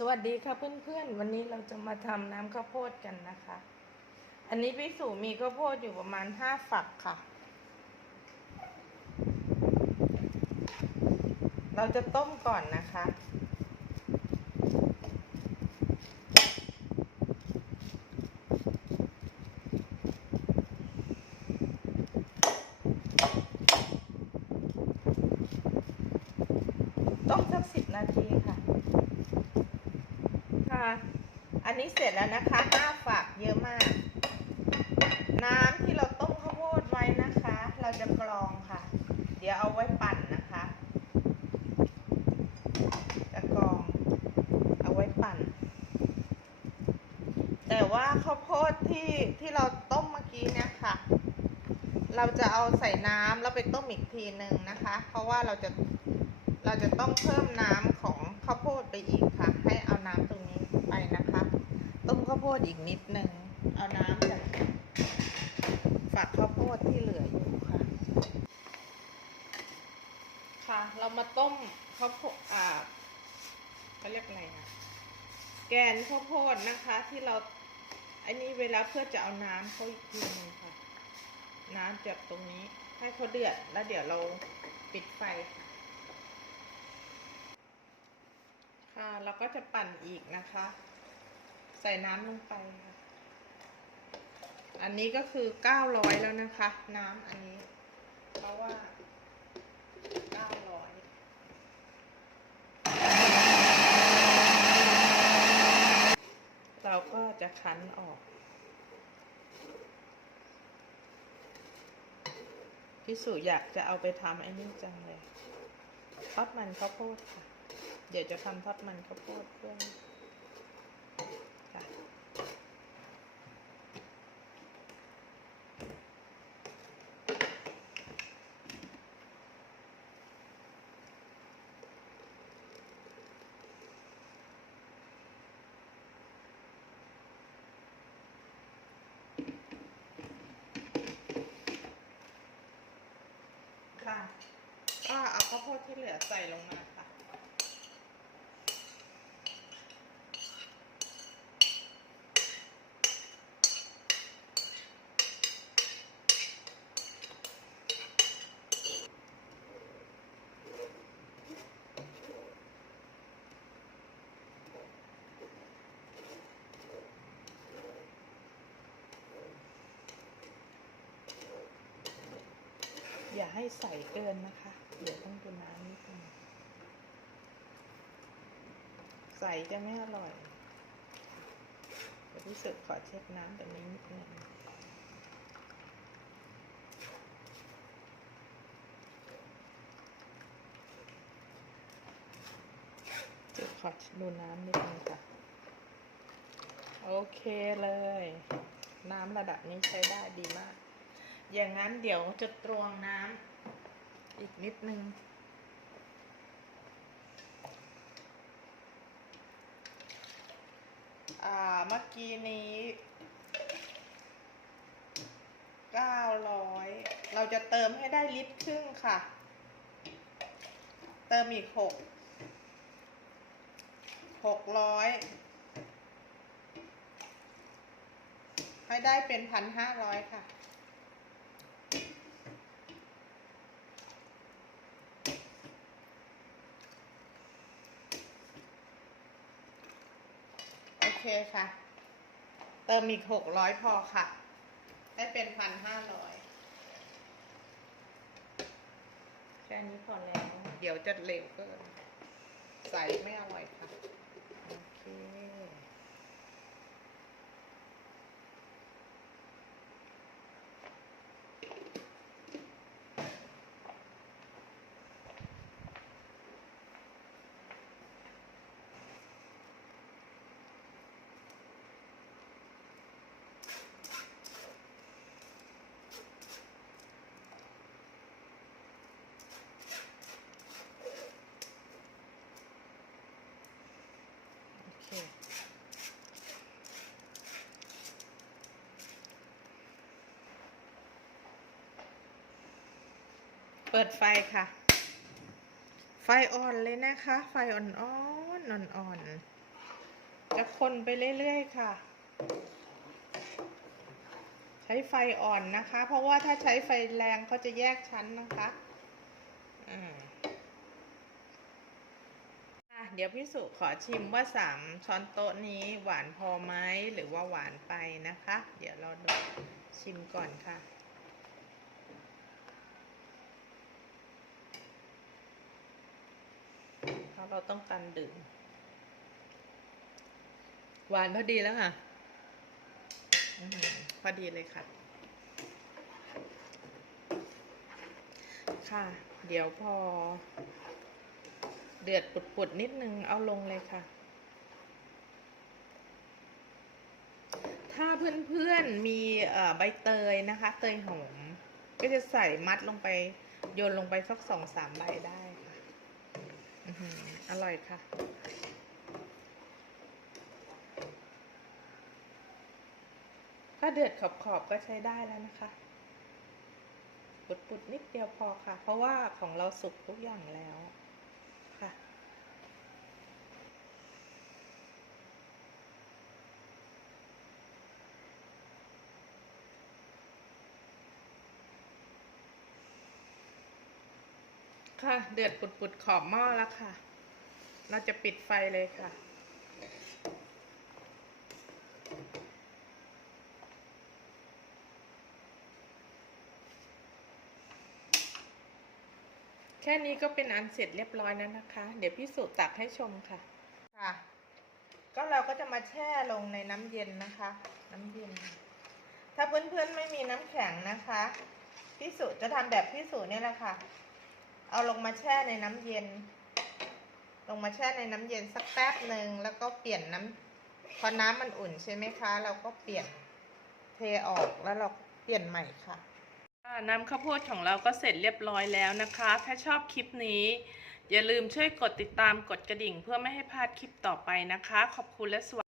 สวัสดีค่ะเพื่อนๆ วันนี้เราจะมาทำน้ำข้าวโพดกันนะคะ อันนี้พี่สูมีข้าวโพดอยู่ประมาณห้าฝักค่ะ เราจะต้มก่อนนะคะ ต้มสักสิบนาทีค่ะค่ะ อันนี้เสร็จแล้วนะคะห้าฝักเยอะมาก น้ำที่เราต้มข้าวโพดไว้นะคะ เราจะกรองค่ะ เดี๋ยวเอาไว้ปั่นนะคะ จะกรอง เอาไว้ปั่น แต่ว่าข้าวโพดที่ที่เราต้มเมื่อกี้เนี่ยค่ะ เราจะเอาใส่น้ำแล้วไปต้มอีกทีหนึ่งนะคะ เพราะว่าเราจะเราจะต้องเพิ่มน้ำของข้าวโพดไปอีกค่ะ ดอีกนิดนึง เอาน้ำจากฝักข้าวโพดที่เหลืออยู่ค่ะ ค่ะ เรามาต้มข้าวโพดอ่าเขาเรียกอะไรนะแกนข้าวโพดนะคะที่เรา อันนี้เวลาเพื่อจะเอาน้ำเขาอีกทีนึงค่ะ น้ำจากตรงนี้ให้เขาเดือดแล้วเดี๋ยวเราปิดไฟ ค่ะค่ะเราก็จะปั่นอีกนะคะ ใส่น้ำลงไปค่ะ อันนี้ก็คือ900แล้วนะคะ น้ำอันนี้ เพราะว่า900เราก็จะคั้นออกพี่สุอยากจะเอาไปทำไอ้นี่จังเลยทอดมันข้าวโพดค่ะ เดี๋ยวจะทำทอดมันข้าวโพดเพื่อนค่ะค่ะ ก็เอา ข้าวโพดที่เหลือใส่ลงมาค่ะ อย่าให้ใส่เกินนะคะ เดี๋ยวต้องดูน้ำนิดนึงใส่จะไม่อร่อยรู้สึกขอเช็ดน้ำแบบนี้นิดนึงเดี๋ยวขอดูน้ำนิดนึงค่ะโอเคเลย น้ำระดับนี้ใช้ได้ดีมาก อย่างนั้นเดี๋ยวจะตรวงน้ำ อีกนิดนึง อ่า เมื่อกี้นี้เก้าร้อยเราจะเติมให้ได้ลิตรครึ่งค่ะ เติมอีกหกหกร้อยให้ได้เป็นพันห้าร้อยค่ะ เคค่ะ เติมอีกหกร้อยพอค่ะ ได้เป็นพันห้าร้อยแค่นี้พอแล้ว เดี๋ยวจะเหลวเกินใส่ไม่อร่อยค่ะ โอเค เปิดไฟค่ะ ไฟอ่อนเลยนะคะ ไฟอ่อนๆอ่อนๆจะคนไปเรื่อยๆค่ะ ใช้ไฟอ่อนนะคะ เพราะว่าถ้าใช้ไฟแรงเขาจะแยกชั้นนะคะอ่าเดี๋ยวพี่สุขอชิมว่าสามช้อนโต๊ะนี้หวานพอไหมหรือว่าหวานไปนะคะ เดี๋ยวเราดูชิมก่อนค่ะ เพราะเราต้องการดื่ม หวานพอดีแล้วค่ะอพอดีเลยค่ะ ค่ะ เดี๋ยวพอ เดือดปุดๆนิดนึงเอาลงเลยค่ะ ถ้าเพื่อนๆมีใบเตยนะคะ เตยหอมก็จะใส่มัดลงไปโยนลงไปสักสองสามใบได้ อร่อยค่ะ ถ้าเดือดขอบๆก็ใช้ได้แล้วนะคะ ปุดๆนิดเดียวพอค่ะ เพราะว่าของเราสุกทุกอย่างแล้ว ค่ะ เดือดปุดๆขอบหม้อแล้วค่ะ เราจะปิดไฟเลยค่ะแค่นี้ก็เป็นอันเสร็จเรียบร้อยแล้วนะคะ เดี๋ยวพี่สุตักให้ชมค่ะ ค่ะ ก็เราก็จะมาแช่ลงในน้ำเย็นนะคะ น้ำเย็น ถ้าเพื่อนๆไม่มีน้ำแข็งนะคะ พี่สุจะทำแบบพี่สุเนี่ยแหละค่ะ เอาลงมาแช่ในน้ำเย็น ลงมาแช่ในน้ำเย็นสักแป๊บหนึ่งแล้วก็เปลี่ยนน้ำพอน้ำมันอุ่นใช่ไหมคะ เราก็เปลี่ยนเทออกแล้วเราเปลี่ยนใหม่ค่ะน้ำข้าวโพดของเราก็เสร็จเรียบร้อยแล้วนะคะ ถ้าชอบคลิปนี้ อย่าลืมช่วยกดติดตามกดกระดิ่ง เพื่อไม่ให้พลาดคลิปต่อไปนะคะ ขอบคุณและสวัสดี